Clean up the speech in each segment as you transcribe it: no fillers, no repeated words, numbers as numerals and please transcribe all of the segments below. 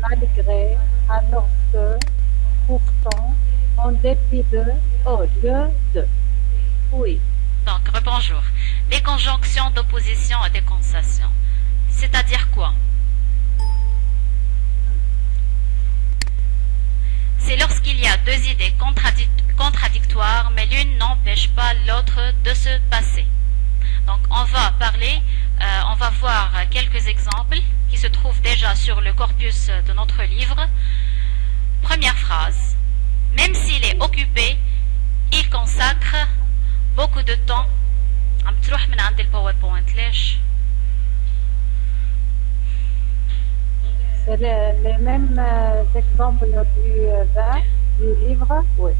malgré, alors que, pourtant, en dépit de, au lieu de. Oui. Donc, rebonjour. Les conjonctions d'opposition et de concession. C'est-à-dire quoi? C'est lorsqu'il y a deux idées contradictoires, mais l'une n'empêche pas l'autre de se passer. Donc, on va voir quelques exemples qui se trouvent déjà sur le corpus de notre livre. Première phrase. Même s'il est occupé, il consacre beaucoup de temps. عم تروح من عند الباوربوينت ليش؟ C'est les mêmes exemples du 20 du livre. Oui.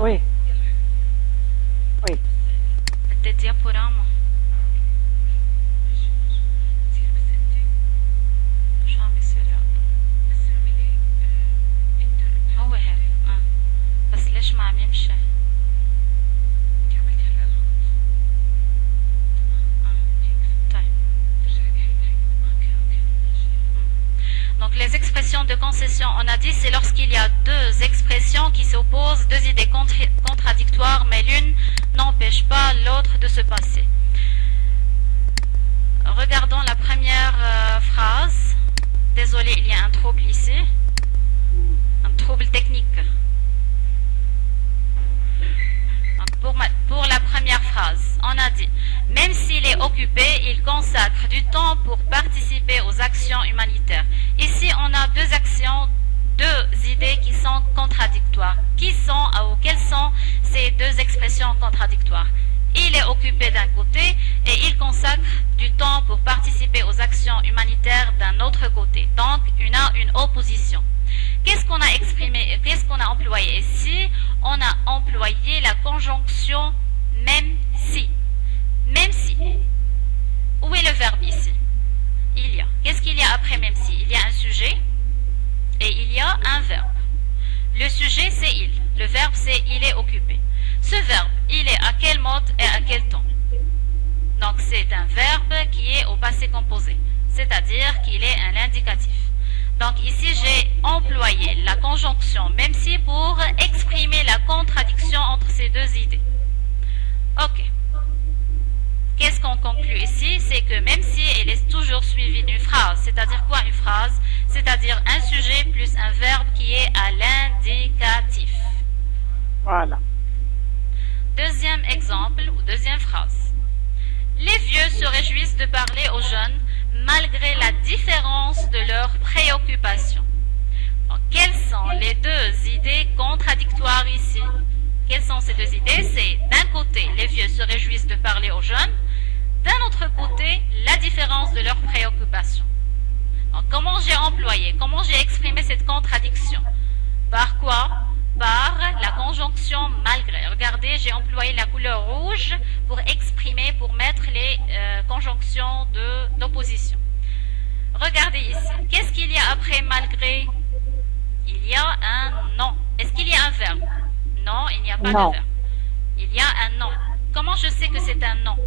Oui. Oui. بدي ديابوراما. شو عم بيصير يا هو هيك بس ليش ما عم يمشي؟ Donc les expressions de concession, on a dit, c'est lorsqu'il y a deux expressions qui s'opposent, deux idées contradictoires, mais l'une n'empêche pas l'autre de se passer. Regardons la première phrase. Désolé, il y a un trouble ici. Un trouble technique. Donc pour la première phrase, on a dit, même s'il est occupé, il consacre du temps pour participer aux actions humanitaires. Ici, on a deux actions, deux idées qui sont contradictoires. Quelles sont ces deux expressions contradictoires? Il est occupé d'un côté et il consacre du temps pour participer aux actions humanitaires d'un autre côté. Donc, on a une opposition. Qu'est-ce qu'on a exprimé, qu'est-ce qu'on a employé ici? On a employé la conjonction même si. Même si. Où est le verbe ici? Il y a. Qu'est-ce qu'il y a après même si? Il y a un sujet et il y a un verbe. Le sujet c'est il. Le verbe c'est il est occupé. Ce verbe, il est à quel mode et à quel temps? Donc c'est un verbe qui est au passé composé, c'est-à-dire qu'il est un indicatif. Donc ici j'ai employé la conjonction même si pour exprimer la contradiction entre ces deux idées. Ok. Qu'est-ce qu'on conclut ici? C'est que même si elle est toujours suivie d'une phrase, c'est-à-dire quoi une phrase? C'est-à-dire un sujet plus un verbe qui est à l'indicatif. Voilà. Deuxième exemple ou deuxième phrase. Les vieux se réjouissent de parler aux jeunes malgré la différence de leurs préoccupations. Donc, quelles sont les deux idées contradictoires ici? Quelles sont ces deux idées? C'est d'un côté, les vieux se réjouissent de parler aux jeunes, d'un autre côté, la différence de leurs préoccupations. Donc, comment j'ai exprimé cette contradiction? Par quoi? Par la conjonction malgré. Regardez, j'ai employé la couleur rouge pour mettre les conjonctions d'opposition. Regardez ici. Qu'est-ce qu'il y a après malgré? Il y a un non. Est-ce qu'il y a un verbe? Non, il n'y a pas de verbe. Il y a un non. Comment je sais que c'est un non?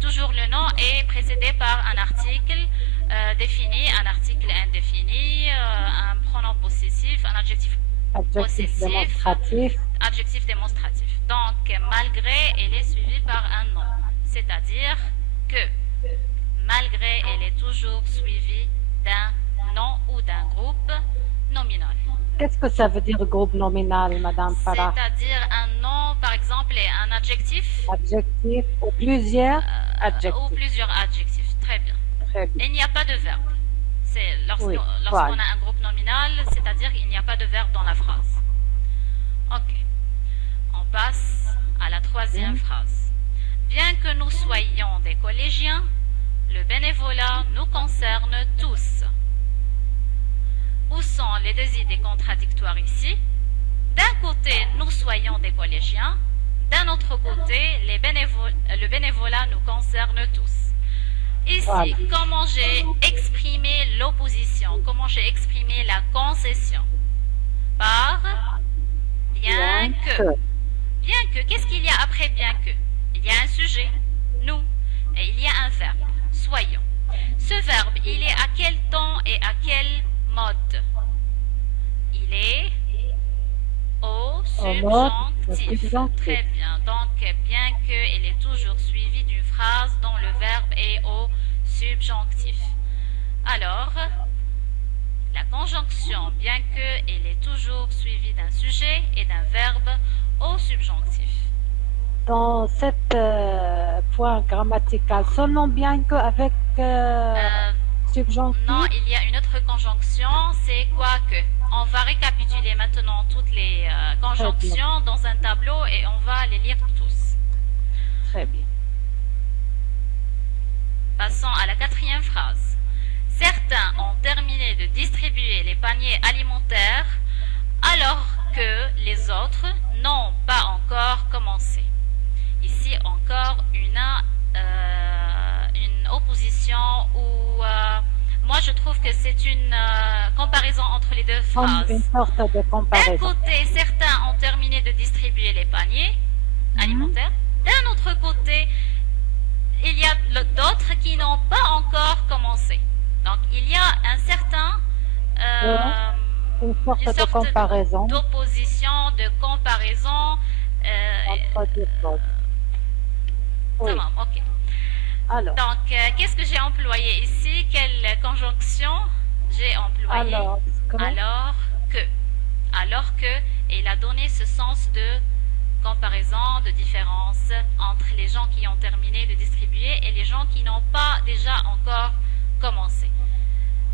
Toujours le nom est précédé par un article défini, un article indéfini, un pronom possessif, un adjectif possessif, adjectif démonstratif. Donc, malgré, elle est suivie par un nom. C'est-à-dire que, malgré, elle est toujours suivie d'un nom ou d'un groupe nominal. Qu'est-ce que ça veut dire groupe nominal, Madame Farah? C'est-à-dire un nom, par exemple, et un adjectif Adjectif ou plusieurs ou adjectifs. plusieurs adjectifs. Très bien. Très bien. Il n'y a pas de verbe. C'est Oui, lorsqu'on voilà. a un groupe nominal, c'est-à-dire qu'il n'y a pas de verbe dans la phrase. Ok. On passe à la troisième Oui. phrase. Bien que nous soyons des collégiens, le bénévolat nous concerne tous. Où sont les deux idées contradictoires ici? D'un côté, nous soyons des collégiens. D'un autre côté, le bénévolat nous concerne tous. Ici, Voilà. comment j'ai exprimé l'opposition? Comment j'ai exprimé la concession? Par bien que. Bien que, qu'est-ce qu'il y a après bien que? Il y a un sujet, nous, et il y a un verbe, soyons. Ce verbe, il est à quel temps et à quel mode? Il est au mode subjonctif. subjonctif. Très bien. Donc, bien que, il est toujours suivi d'une phrase dont le verbe est au subjonctif. Alors, la conjonction, bien que, elle est toujours suivie d'un sujet et d'un verbe au subjonctif. Dans cet point grammatical, seulement bien que avec subjonctif. Non, il y a une autre conjonction, c'est quoi que. On va récapituler maintenant toutes les conjonctions dans un tableau et on va les lire tous. Très bien. Passons à la quatrième phrase. Certains ont terminé de distribuer les paniers alimentaires alors que les autres n'ont pas encore commencé. Ici encore une opposition ou moi je trouve que c'est une comparaison entre les deux phrases. Comme une sorte de comparaison. D'un côté, certains ont terminé de distribuer les paniers alimentaires. D'un autre côté, il y a d'autres qui n'ont pas encore commencé. Donc il y a un certain une sorte de comparaison d'opposition, de comparaison entre deux choses. Oui. Tamam, ok. Alors, donc qu'est-ce que j'ai employé ici? Quelle conjonction j'ai employé? Alors que il a donné ce sens de comparaison, de différence entre les gens qui ont terminé de distribuer et les gens qui n'ont pas déjà encore commencé.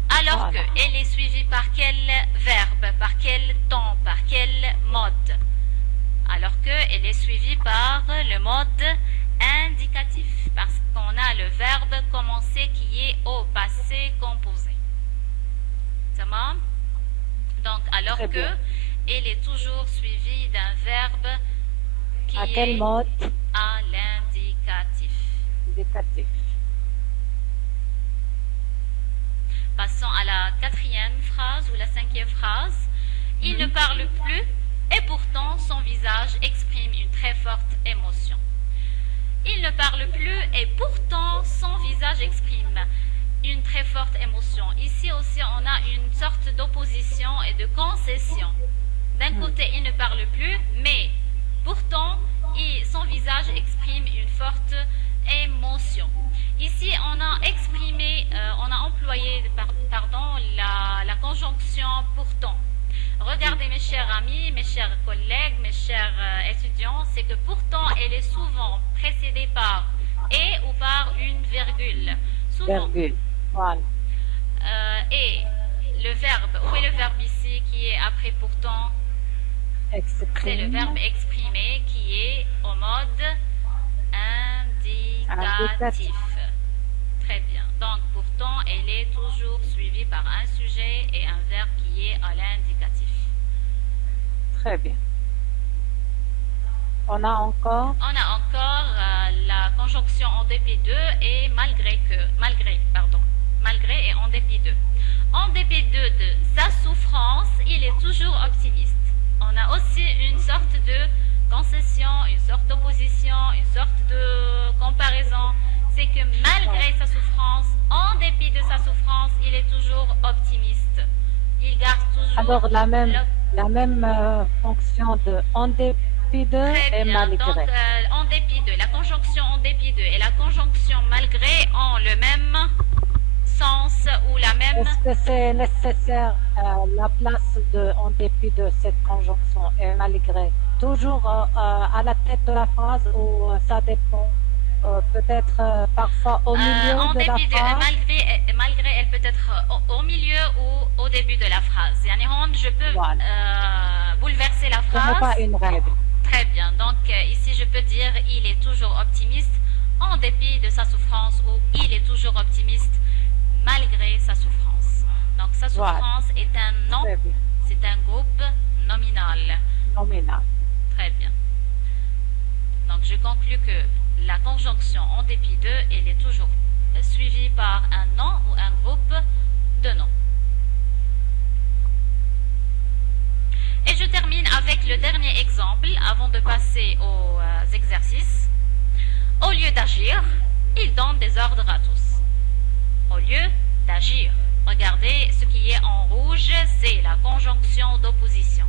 Alors que elle est suivie par quel verbe, par quel temps, par quel mode? Alors que elle est suivie par le mode indicatif, parce qu'on a le verbe commencer qui est au passé composé. Tamam? Donc, alors que elle est toujours suivie d'un verbe qui à quel mode? À l'indicatif. Indicatif. Passons à la quatrième phrase ou la cinquième phrase. Il ne parle plus et pourtant son visage exprime une très forte émotion. Il ne parle plus et pourtant son visage exprime une très forte émotion. Ici aussi, on a une sorte d'opposition et de concession. D'un côté, il ne parle plus, mais pourtant, son visage exprime une forte émotion. Ici, on a exprimé, on a employé, la conjonction pourtant. Regardez mes chers amis, mes chers collègues, mes chers étudiants, c'est que pourtant elle est souvent précédée par et ou par une virgule. Souvent. Virgule, voilà. Et le verbe, où est le verbe ici qui est après pourtant? C'est le verbe exprimer qui est au mode indicatif. Très bien. Donc pourtant, elle est toujours suivie par un sujet et un verbe qui est à l'indicatif. Très bien. On a encore la conjonction en dépit de et malgré et en dépit de. En dépit de sa souffrance, il est toujours optimiste. On a aussi une sorte de concession, une sorte d'opposition, une sorte de comparaison. C'est que malgré sa souffrance, en dépit de sa souffrance, il est toujours optimiste. Il garde toujours... Alors la même fonction de en dépit de et malgré. Donc en dépit de, la conjonction en dépit de et la conjonction malgré ont le même sens ou la même... Est-ce que c'est nécessaire la place de en dépit de cette conjonction et malgré toujours à la tête de la phrase ou ça dépend? Peut-être parfois au milieu En de la début de, phrase. malgré elle peut être au milieu ou au début de la phrase. يعني هون je peux Voilà. bouleverser la Ce n'est pas phrase. une règle. Très bien. Donc ici je peux dire il est toujours optimiste en dépit de sa souffrance ou il est toujours optimiste malgré sa souffrance. Donc sa Voilà. souffrance est un nom, Très bien. c'est un groupe nominal. Nominal. Très bien. Donc je conclus que la conjonction en dépit de, elle est toujours suivie par un nom ou un groupe de noms. Et je termine avec le dernier exemple avant de passer aux exercices. Au lieu d'agir, il donne des ordres à tous. Au lieu d'agir. Regardez, ce qui est en rouge, c'est la conjonction d'opposition.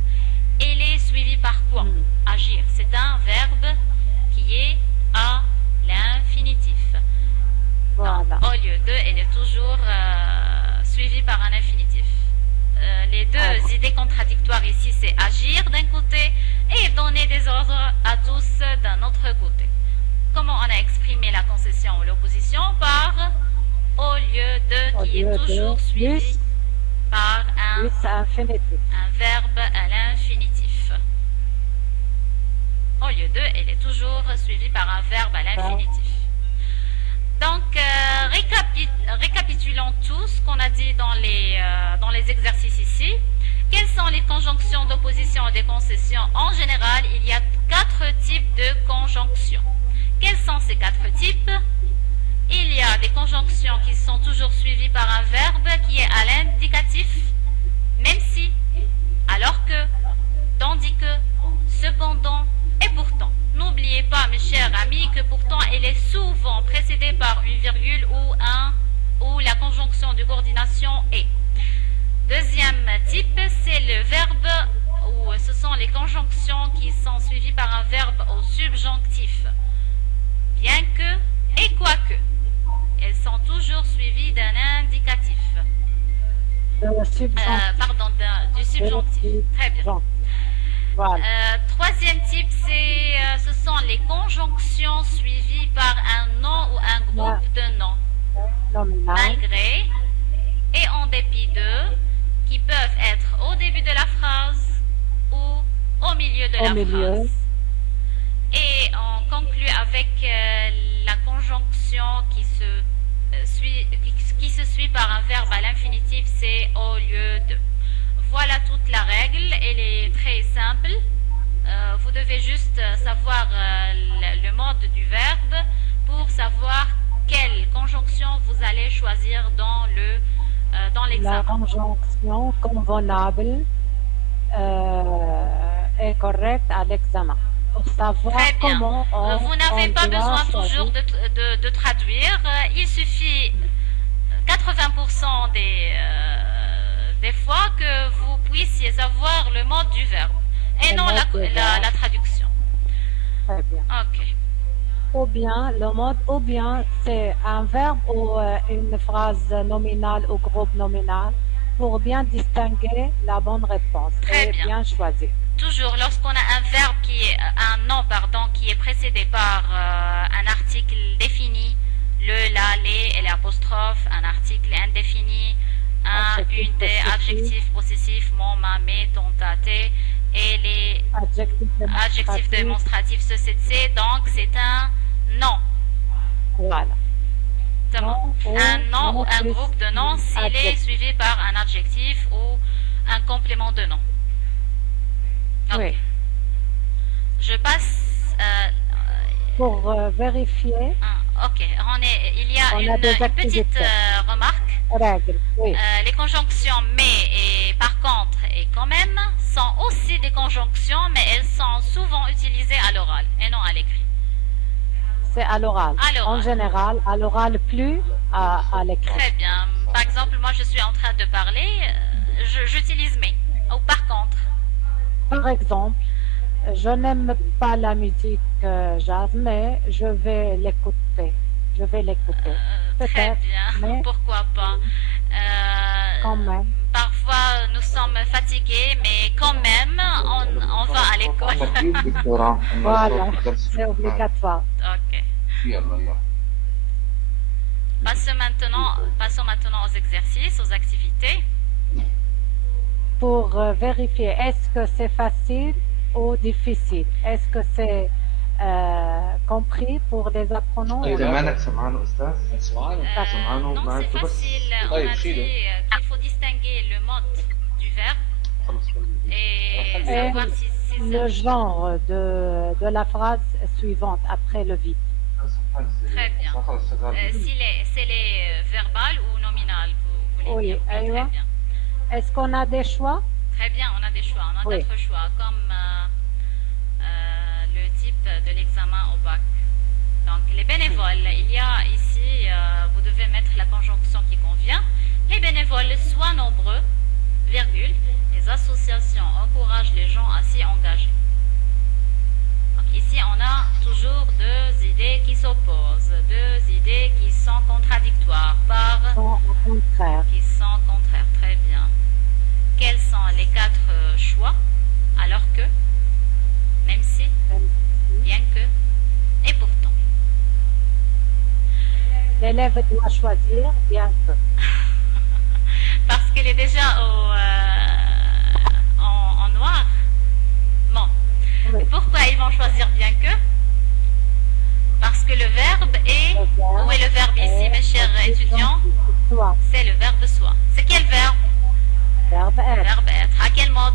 Elle est suivie par quoi? Agir. C'est un verbe qui est à l'infinitif. Voilà. Au lieu de, elle est toujours suivie par un infinitif. Les deux idées contradictoires ici, c'est agir d'un côté et donner des ordres à tous d'un autre côté. Comment on a exprimé la concession ou l'opposition? Par au lieu de, qui est toujours suivi par un verbe à l'infinitif. Au lieu de, elle est toujours suivie par un verbe à l'infinitif. Donc, récapitulons tout ce qu'on a dit dans les exercices ici. Quelles sont les conjonctions d'opposition et de concession? En général, il y a 4 types de conjonctions. Quels sont ces 4 types? Il y a des conjonctions qui sont toujours suivies par un verbe qui est à l'indicatif, même si, alors que, tandis que, cependant et pourtant. N'oubliez pas, mes chers amis, que pourtant elle est souvent précédée par une virgule ou la conjonction de coordination est. Deuxième type, c'est le verbe où ce sont les conjonctions qui sont suivies par un verbe au subjonctif. Bien que et quoique. Elles sont toujours suivies d'un indicatif. Du subjonctif. Très bien. Voilà. Troisième type, ce sont les conjonctions suivies par un nom ou un groupe de noms. Malgré et en dépit de, qui peuvent être au début de la phrase ou au milieu de la phrase. Et on conclut avec la conjonction qui se suit par un verbe à l'infinitif, c'est au lieu de. Voilà toute la règle, elle est très simple. Vous devez juste savoir le mode du verbe pour savoir quelle conjonction vous allez choisir dans l'examen. La conjonction convenable est correcte à l'examen. Pour savoir très bien. Comment vous n'avez pas besoin toujours de traduire. Il suffit 80% des fois que vous puissiez savoir le mode du verbe et non la traduction. Très bien. Ok. Ou bien, le mode ou bien, c'est un verbe ou une phrase nominale ou groupe nominal pour bien distinguer la bonne réponse Très et bien choisir. Toujours, lorsqu'on a un verbe un nom, qui est précédé par un article défini, le, la, les et l'apostrophe, un article indéfini, une des adjectifs possessifs, mon, ma, mes, ton, ta, tes, et les adjectifs démonstratifs, ce, c'est, donc c'est un nom. Voilà. Un nom ou un groupe de noms s'il est suivi par un adjectif ou un complément de nom. Okay. Oui. Je passe pour vérifier. Ok, il y a une petite remarque. Règle, oui. Les conjonctions mais et par contre et quand même sont aussi des conjonctions, mais elles sont souvent utilisées à l'oral et non à l'écrit. C'est à l'oral. En général, à l'oral plus à l'écrit. Très bien. Par exemple, moi je suis en train de parler, j'utilise mais. Ou par contre. Par exemple, je n'aime pas la musique jazz, mais je vais l'écouter. Très bien, mais pourquoi pas. Quand même. Parfois, nous sommes fatigués, mais quand même, on va à l'école. Voilà, c'est obligatoire. Ok. Passons maintenant aux exercices, aux activités. Pour vérifier, est-ce que c'est facile ou difficile? Est-ce que c'est compris pour les apprenants? زمانك سمعانه أستاذ؟ Non, c'est facile. On a dit qu'il faut distinguer le mode du verbe et savoir si Le genre de la phrase suivante après le vide. Très bien. Si les verbal ou nominal, vous voulez Oui, dire. Très bien. Est-ce qu'on a des choix? Très bien, on a des choix. On a d'autres choix, comme le type de l'examen au bac. Donc, les bénévoles, il y a ici, vous devez mettre la conjonction qui convient. Les bénévoles, soient nombreux, virgule, les associations encouragent les gens à s'y engager. Donc, ici, on a toujours deux idées qui s'opposent, deux idées qui sont contradictoires, qui sont contraires. Très bien. Quels sont les quatre choix? Alors que, même si, bien que, et pourtant. L'élève doit choisir bien que. Parce qu'il est déjà en noir. Bon. Oui. Pourquoi ils vont choisir bien que? Parce que le verbe est... Où est le verbe ici, mes chers étudiants? C'est le verbe soit. C'est quel verbe? Verbe être. Verbe être. À quel mode?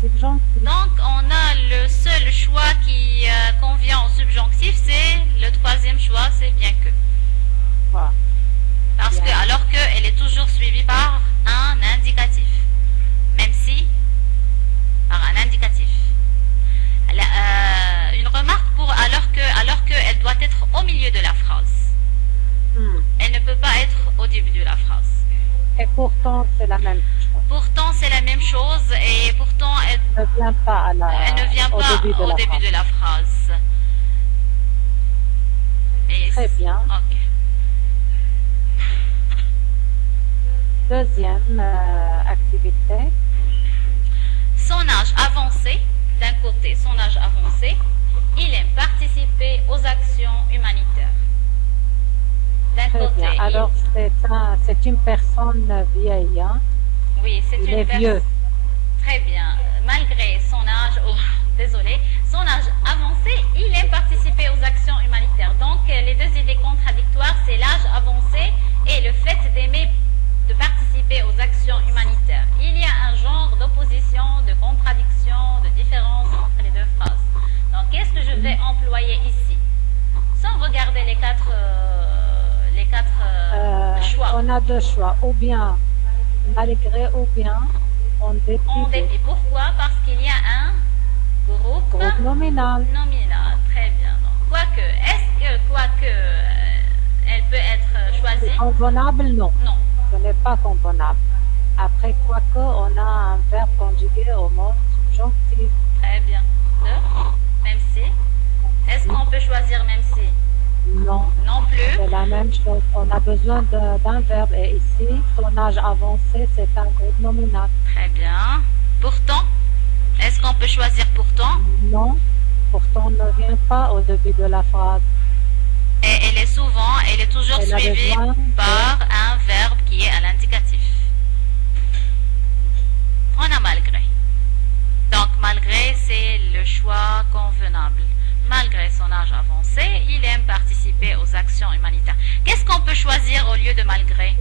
Subjonctif. Donc, on a le seul choix qui convient au subjonctif, c'est le troisième choix, c'est bien que. Voilà. Parce que, alors que, elle est toujours suivie par un indicatif. Même si, par un indicatif. Une remarque pour alors que, elle doit être au milieu de la phrase. Elle ne peut pas être au début de la phrase. Et pourtant, c'est la même chose. Pourtant, c'est la même chose et pourtant, elle ne vient pas, au début de la phrase. Et très bien. Ok. Deuxième activité. Son âge avancé, d'un côté, son âge avancé, il aime participer aux actions humanitaires. D'un Très côté, bien. Alors, c'est une personne vieille, hein? Oui, c'est une personne. Vieux. Très bien. Malgré son âge, son âge avancé, il aime participer aux actions humanitaires. Donc, les deux idées contradictoires, c'est l'âge avancé et le fait d'aimer de participer aux actions humanitaires. Il y a un genre d'opposition, de contradiction, de différence entre les deux phrases. Donc, qu'est-ce que je vais employer ici? Sans regarder les quatre choix. On a deux choix, ou bien malgré ou bien en dépit. En dépit. Pourquoi? Parce qu'il y a un groupe nominal. Nominal, très bien. Donc, quoique, est-ce que elle peut être choisie? Convenable, non. Non. Ce n'est pas convenable. Après, quoique, on a un verbe conjugué au mode subjonctif. Très bien. Même si. Est-ce qu'on peut choisir même si? Non. Non plus. C'est la même chose. On a besoin d'un verbe. Et ici, son âge avancé, c'est un groupe nominal. Très bien. Pourtant, est-ce qu'on peut choisir pourtant? Non. Pourtant, ne vient pas au début de la phrase. Et elle est toujours suivie par un verbe qui est à l'indicatif. On a malgré. Donc, malgré, c'est le choix convenable. Malgré son âge avancé, il aime participer aux actions humanitaires. Qu'est-ce qu'on peut choisir au lieu de malgré?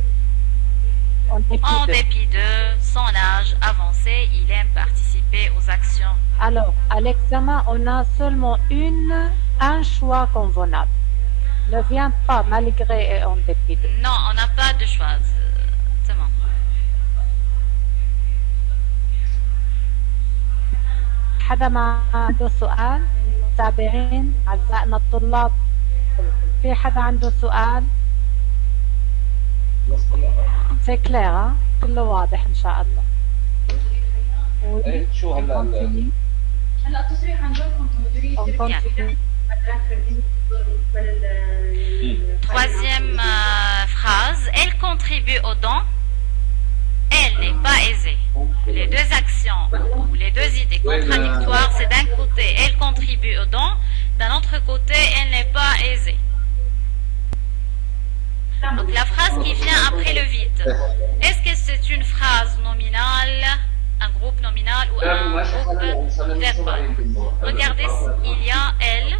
En dépit de son âge avancé, il aime participer aux actions. Alors, à l'examen, on a seulement un choix convenable. Ne vient pas malgré et en dépit de. Non, on n'a pas de choix. C'est bon. حدا ما عنده سؤال؟ متابعين أعزائنا الطلاب، في حدا عنده سؤال؟ C'est clair, hein? كله واضح إن شاء الله. شو هلا التصريح عن جوكم Troisième phrase, elle contribue aux dons. Elle n'est pas aisée actions ou les deux idées contradictoires, c'est d'un côté, elle contribue au don, d'un autre côté, elle n'est pas aisée. Donc la phrase qui vient après le vide, est-ce que c'est une phrase nominale, un groupe nominal ou un groupe verbal? Regardez, il y a elle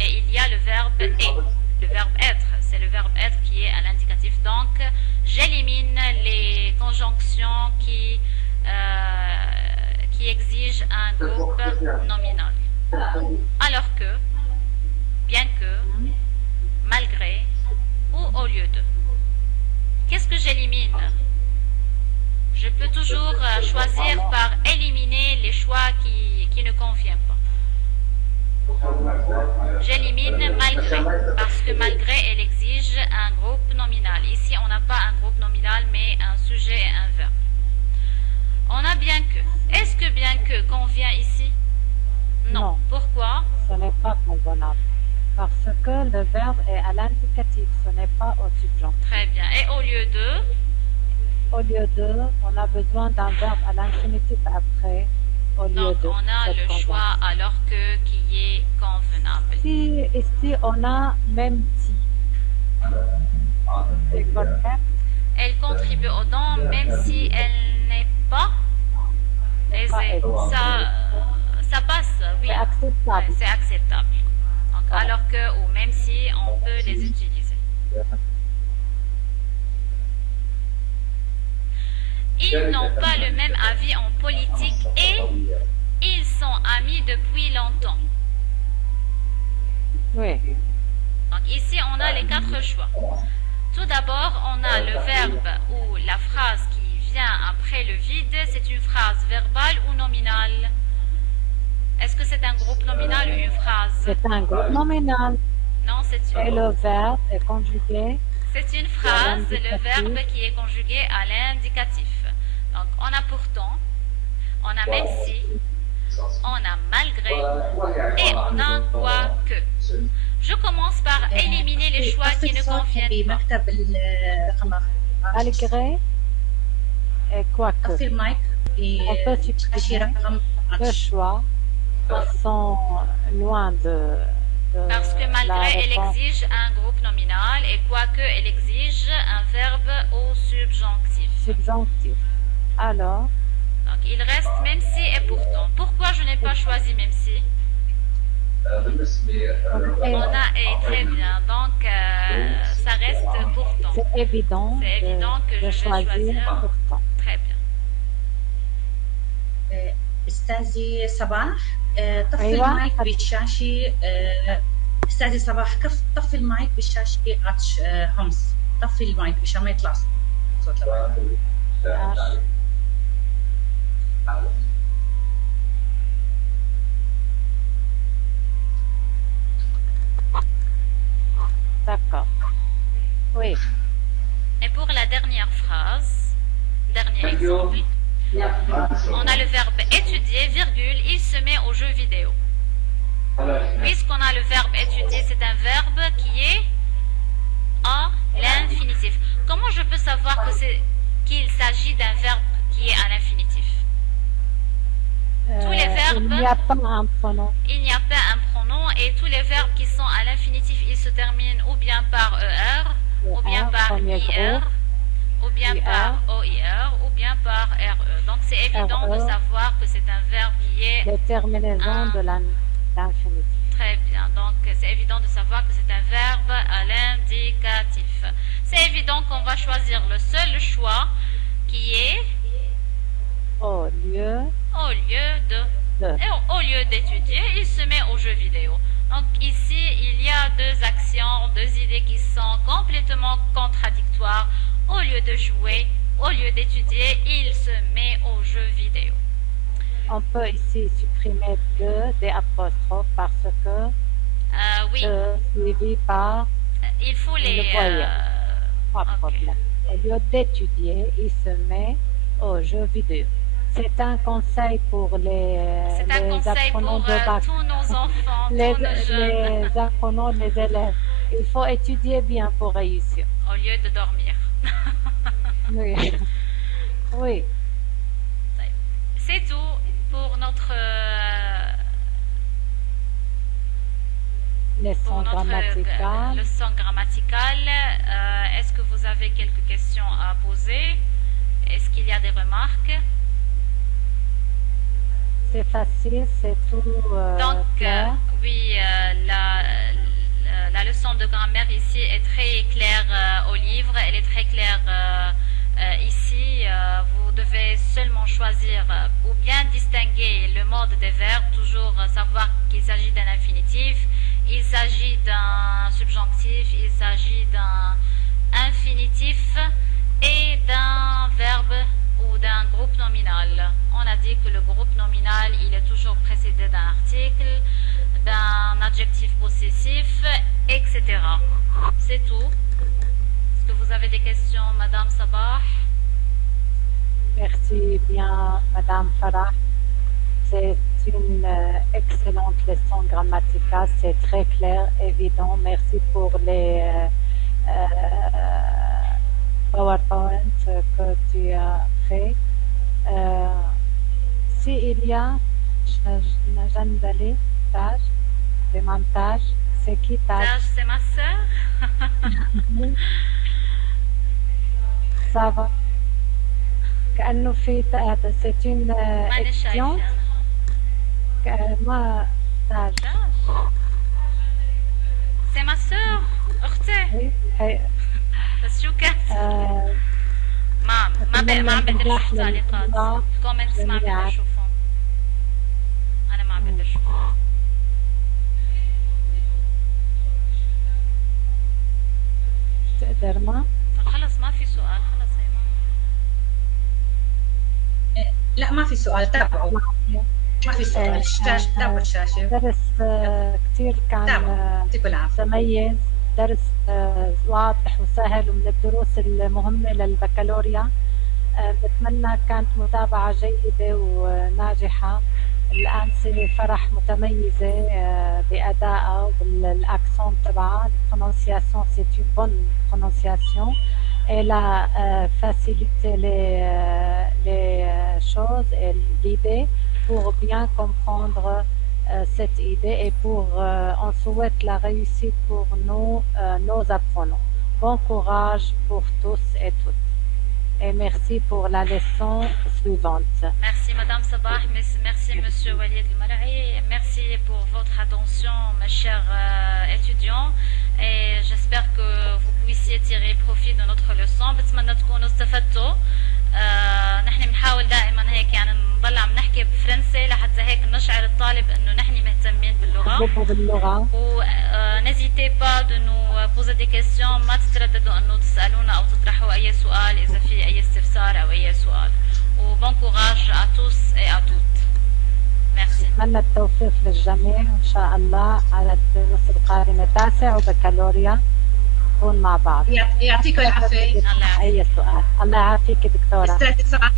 et il y a le verbe est. Le verbe être, c'est le verbe être qui est à l'indicatif. Donc, j'élimine les conjonctions qui exigent un groupe nominal. Alors que, bien que, malgré ou au lieu de. Qu'est-ce que j'élimine? Je peux toujours choisir par éliminer les choix qui ne conviennent pas. J'élimine malgré, parce que malgré, elle exige un groupe nominal. Ici, on n'a pas un groupe nominal, mais un sujet et un verbe. On a bien que. Est-ce que bien que convient ici? Non. Pourquoi? Ce n'est pas convenable. Parce que le verbe est à l'indicatif, ce n'est pas au subjonctif. Très bien. Et au lieu de? Au lieu de, on a besoin d'un verbe à l'infinitif après. Au lieu Donc, de, on a le choix alors que qui est convenable. Ici, on a même si. C'est correct. Elle contribue au don même si elle n'est pas aisée. Ça passe, oui. C'est acceptable. Ouais, c'est acceptable. Donc, alors que, ou même si, on peut les utiliser. Ils n'ont pas le même avis en politique et ils sont amis depuis longtemps. Oui. Donc ici, on a les 4 choix. Tout d'abord, on a le verbe ou la phrase qui vient après le vide. C'est une phrase verbale ou nominale? Est-ce que c'est un groupe nominal ou une phrase? C'est un groupe nominal. Non, c'est Et une... le verbe est conjugué. C'est une phrase, le verbe qui est conjugué à l'indicatif. Donc, on a pourtant, on a même si, on a malgré et on a quoique. Je commence par éliminer les choix qui ne conviennent pas. Malgré et quoique. On peut supprimer deux choix qui sont loin de Parce que la malgré, elle réponse. exige un groupe nominal et quoique, elle exige un verbe au subjonctif. Subjonctif. Alors, Donc, il reste même si et pourtant. Pourquoi je n'ai pas choisi même si? On a et très bien. Donc, ça reste pourtant. c'est évident, C'est évident que de je vais choisir. pourtant. Très bien. استاذي صباح طفي أيوة. المايك بالشاشة استاذي صباح طفي المايك بالشاشة عطش همس طفي المايك مشان ما يطلع صوت لبعض. H. D'accord. Oui. Et pour la dernière phrase, dernier exemple, on a le verbe étudier, virgule, il se met au jeu vidéo. Puisqu'on a le verbe étudier, c'est un verbe qui est à l'infinitif. Comment je peux savoir qu'il s'agit d'un verbe qui est à l'infinitif? Tous les verbes, Il n'y a pas un pronom. il n'y a pas un pronom et tous les verbes qui sont à l'infinitif, ils se terminent ou bien par ER, ou bien par premier IR, groupe, ou bien IR, par OIR, ou bien par RE. Donc c'est évident de RE. savoir que c'est un verbe qui est Les terminaisons de l'infinitif. très bien. Donc c'est évident de savoir que c'est un verbe à l'indicatif. C'est évident qu'on va choisir le seul choix qui est Au lieu au lieu de. de. Et au lieu d'étudier, il se met au jeu vidéo. Donc ici, il y a deux actions, deux idées qui sont complètement contradictoires. Au lieu de jouer, au lieu d'étudier, il se met au jeu vidéo. On peut ici supprimer des apostrophes parce que Oui, suivi par il faut le les... voyant. Pas de ok. problème. Au lieu d'étudier, il se met au jeu vidéo. C'est un conseil pour C'est un les conseil apprenants pour de bac. tous nos enfants, Les, tous nos jeunes, les apprenants, les élèves. Il faut étudier bien pour réussir. au lieu de dormir. Oui. Oui. C'est tout. grammatical. le son grammatical, est-ce que vous avez quelques questions à poser? Est-ce qu'il y a des remarques? C'est facile, c'est tout Donc, clair. oui, la leçon de grammaire ici est très claire au livre, elle est très claire ici. Vous devez seulement choisir ou bien distinguer le mode des verbes, toujours savoir qu'il s'agit d'un infinitif, il s'agit d'un subjonctif, il s'agit d'un infinitif et d'un verbe ou d'un groupe nominal. On a dit que le groupe nominal, il est toujours précédé d'un article, d'un adjectif possessif, etc. C'est tout. Est-ce que vous avez des questions, Madame Sabah? Merci bien, Madame Farah. C'est une excellente leçon grammaticale, c'est très clair, évident. Merci pour les PowerPoint que tu as fait. S'il y a Jandali, Taj, démontage, c'est qui Taj? Taj, c'est ma sœur. Ça va. كأنه في c'est une ماني étudiante. شايفة. moi Taj. Taj. C'est ma sœur. أختي. Oui. بس شو كانت؟ ما عم بقدر اشوف تعليقات. كومنتس ما عم بقدر اشوفهم. انا ما عم بقدر اشوفهم. تقدر ما؟ خلص ما في سؤال، خلص هي ما. لا ما في سؤال، تابعوا. ما في سؤال، الشاشة تابعوا الشاشة. درس كتير كان متميز، درس واضح وسهل ومن الدروس المهمة للبكالوريا. بتمنى كانت متابعة جيدة وناجحة. الآنسة فرح متميزة بأدائها وبالأكسون تبعها. البرونونسياسيون c'est une bonne prononciation. Elle a facilité les choses et l'idée pour bien comprendre cette idée et pour on souhaite la réussite pour nos apprenants. Bon courage pour tous et toutes. Et merci pour la leçon suivante. Merci Madame Sabah, merci Monsieur Walid El-Mar'i, merci pour votre attention mes chers étudiants et j'espère que vous puissiez tirer profit de notre leçon. بتمنى تكونوا استفدتوا. نحن بنحاول دائما هيك يعني نضل عم نحكي بفرنسي لحتى هيك نشعر الطالب انه نحن مهتمين باللغة. ونزيتي با de nous poser des questions. ما تترددوا انه تسالونا او تطرحوا اي سؤال اذا في اي استفسار او اي سؤال. وبون كوراج à tous et à toutes. Merci. أتمنى التوفيق للجميع إن شاء الله على الدروس القادمة تاسع وبكالوريا نكون مع بعض. يعطيكم العافية. أي سؤال. الله يعافيك دكتورة. أستاذة صباح.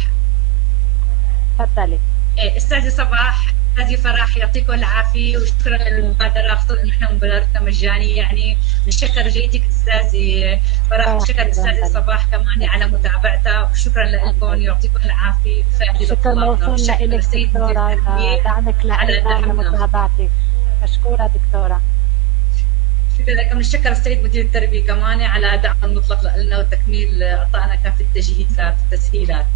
تفضلي. أستاذة صباح، أستاذة فرح، يعطيكم العافية وشكرا للمبادرة، خاصة إن إحنا مبادرتنا مجانية يعني. نشكر جيتك أستاذة فرح ونشكر أستاذة صباح كمان على متابعتها وشكرا لكم، يعطيكم العافية. شكرا موصولنا إليك دكتورة دعمك لنا لمتابعتك. مشكورة دكتورة. شكرا لكم. نشكر السيد مدير التربية كمان على دعم المطلق لنا وتكميل إعطائنا كافة التجهيزات والتسهيلات.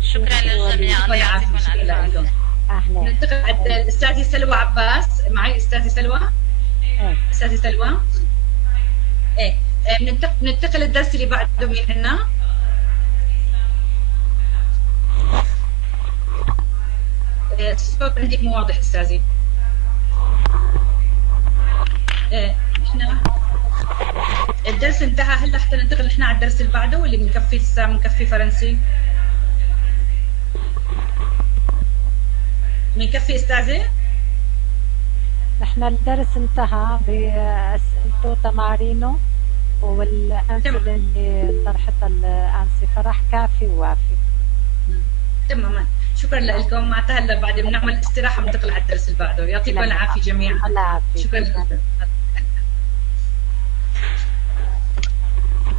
شكرا للجميع. الله يعطيكم العافية. أهلا. ننتقل على الأستاذة سلوى عباس. معي أستاذة سلوى؟ أستاذة سلوى؟ بننتقل للدرس اللي بعده مين عنا؟ الصوت عندك مو واضح أستاذي. احنا الدرس انتهى هلا حتى ننتقل احنا على الدرس اللي بعده واللي بنكفي الساعة بنكفي فرنسي. بنكفي أستاذة؟ نحن الدرس انتهى بأسئلته وتمارينه والأمثلة اللي طرحتها الأنسة فرح كافي ووافي. تماما. شكرا لكم. معناتها هلا بعد بنعمل استراحة بننتقل على الدرس اللي بعده. يعطيكم العافية جميعا. الله يعافيك. شكرا لكم.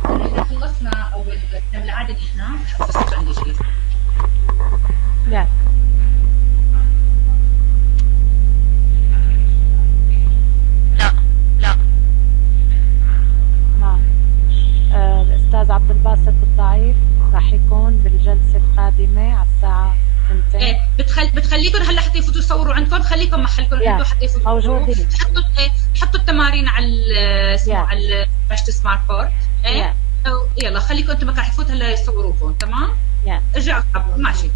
إذا خلصنا أول بالعادة نحن بس عندي شيء. لا. لا القادمة على الساعة 2. ايه بتخليكم هلا حتى يفوتوا يصوروا عندكم، خليكم محلكم انتم حتى يفوتوا موجودين. حطوا التمارين على اسمه على رشة سمارت بورد. ايه يلا خليكم انتم مكان حتفوت هلا يصوروكم. تمام. ارجعوا ماشي.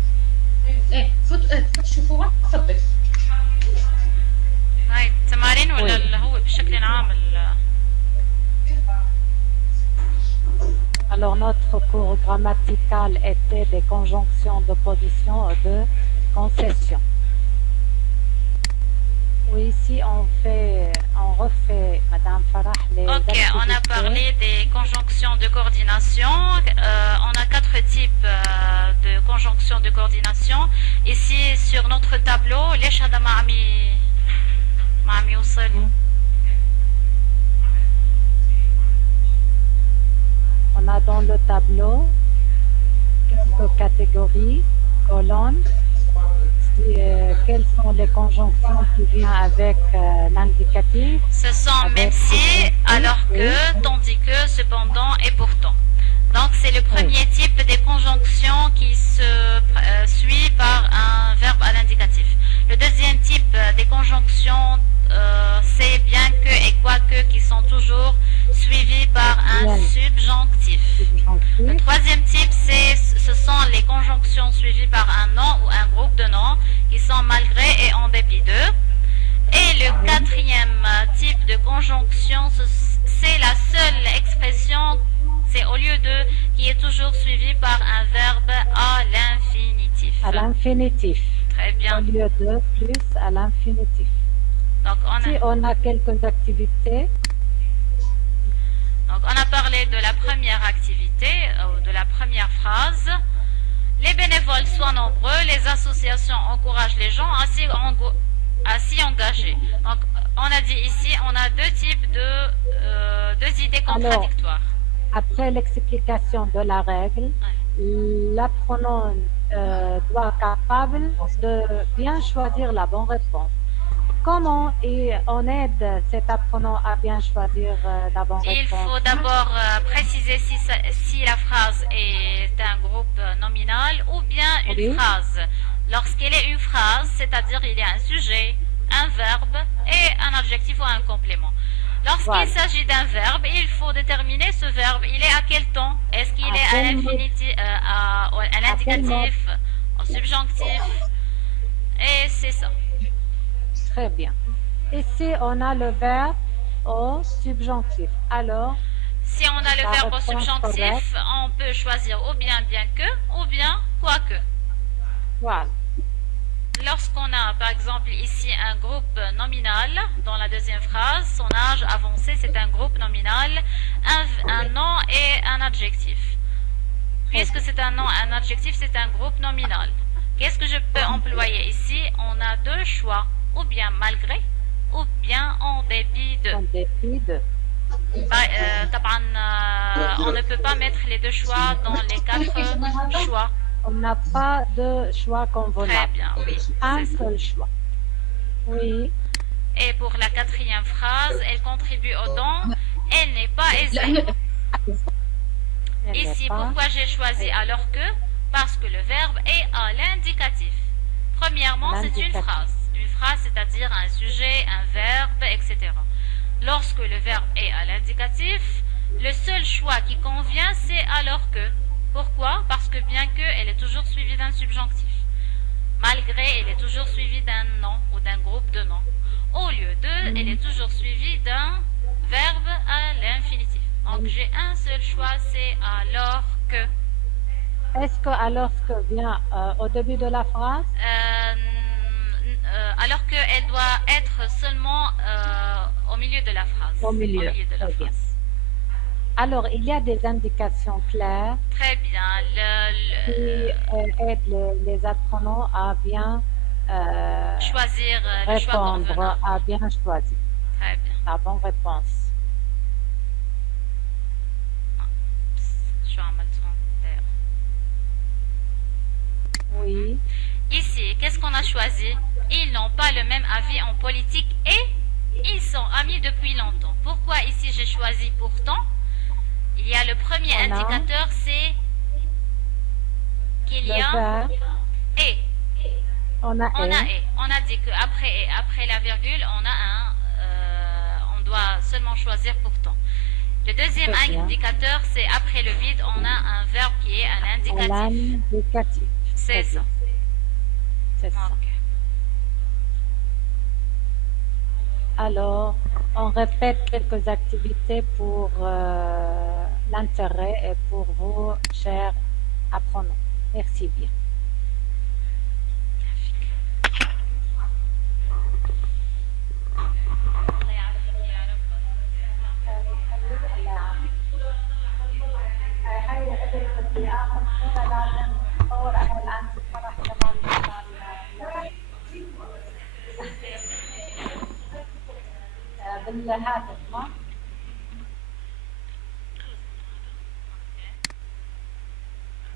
ايه فوت شوفوها. تفضل. هاي التمارين ولا اللي هو بشكل عام Alors, notre cours grammatical était des conjonctions de position et de concession. Oui, ici on refait, Madame Farah, les Ok, on a parlé des conjonctions de coordination. On a 4 types de conjonctions de coordination. Ici, sur notre tableau, les هذا ما عم يوصل. On a dans le tableau quelques catégories, colonnes, quelles sont les conjonctions qui viennent avec l'indicatif. Ce sont même si, alors que, tandis que, cependant et pourtant. Donc c'est le premier type des conjonctions qui se suit par un verbe à l'indicatif. Le deuxième type des conjonctions, c'est bien que et quoique qui sont toujours suivis par un subjonctif. Le troisième type, ce sont les conjonctions suivies par un nom ou un groupe de noms qui sont malgré et en dépit d'eux. Et le quatrième type de conjonction, c'est la seule expression, c'est au lieu de, qui est toujours suivi par un verbe à l'infinitif. À l'infinitif. Très bien. Au lieu de, plus à l'infinitif. Donc on a quelques activités. Donc on a parlé de la première activité, de la première phrase. Les bénévoles soient nombreux, les associations encouragent les gens à s'y engager. Donc on a dit ici, on a deux types deux idées contradictoires. Alors, après l'explication de la règle, l'apprenant doit être capable de bien choisir la bonne réponse. Comment on aide cet apprenant à bien choisir la bonne réponse? Il faut d'abord préciser si la phrase est un groupe nominal ou bien une phrase. Lorsqu'elle est une phrase, c'est-à-dire il y a un sujet, un verbe et un adjectif ou un complément. Lorsqu'il s'agit d'un verbe, il faut déterminer ce verbe. Il est à quel temps? Est-ce qu'il est à l'infinitif, à l'indicatif, au subjonctif? Et c'est ça. Très bien. Ici, on a le verbe au subjonctif. Alors, si on a le verbe au subjonctif, on peut choisir ou bien que ou bien quoique. Voilà. Lorsqu'on a, par exemple, ici un groupe nominal, dans la deuxième phrase, son âge avancé, c'est un groupe nominal, un nom et un adjectif. Puisque c'est un nom et un adjectif, c'est un groupe nominal. Qu'est-ce que je peux employer ici? On a deux choix. Ou bien malgré, ou bien en dépit de. En dépit de. On ne peut pas mettre les deux choix dans les 4 choix. On n'a pas de choix convenable. Très bien, oui. Un seul choix. Oui. Et pour la quatrième phrase, elle contribue au don. Elle n'est pas aisée. Ici, pourquoi j'ai choisi alors que? Parce que le verbe est à l'indicatif. Premièrement, c'est une phrase. C'est-à-dire un sujet, un verbe, etc. Lorsque le verbe est à l'indicatif, le seul choix qui convient, c'est alors que. Pourquoi? Parce que bien que, elle est toujours suivie d'un subjonctif. Malgré, elle est toujours suivie d'un nom ou d'un groupe de noms. Au lieu de, elle est toujours suivie d'un verbe à l'infinitif. Donc j'ai un seul choix, c'est alors que. Est-ce que alors que vient au début de la phrase? Alors qu'elle doit être seulement au milieu de la phrase. Au milieu de la phrase. Alors, il y a des indications claires. Très bien. Qui aident les apprenants à bien choisir le choix convenant. À bien choisir. Très bien. La bonne réponse. Oui. Ici, qu'est-ce qu'on a choisi? Ils n'ont pas le même avis en politique et ils sont amis depuis longtemps. Pourquoi ici j'ai choisi pourtant? Il y a le premier indicateur, c'est qu'il y Le a verbe, et. on a On a dit qu'après la virgule, on doit seulement choisir pourtant. Le deuxième Très bien. indicateur, c'est après le vide, on a un verbe qui est un indicatif. L'indicatif. C'est Très ça. bien. C'est ça. Ok. Alors, on répète quelques activités pour l'intérêt et pour vous, chers apprenants. Merci bien. الله يعافيك يا رب. بالهاتف ما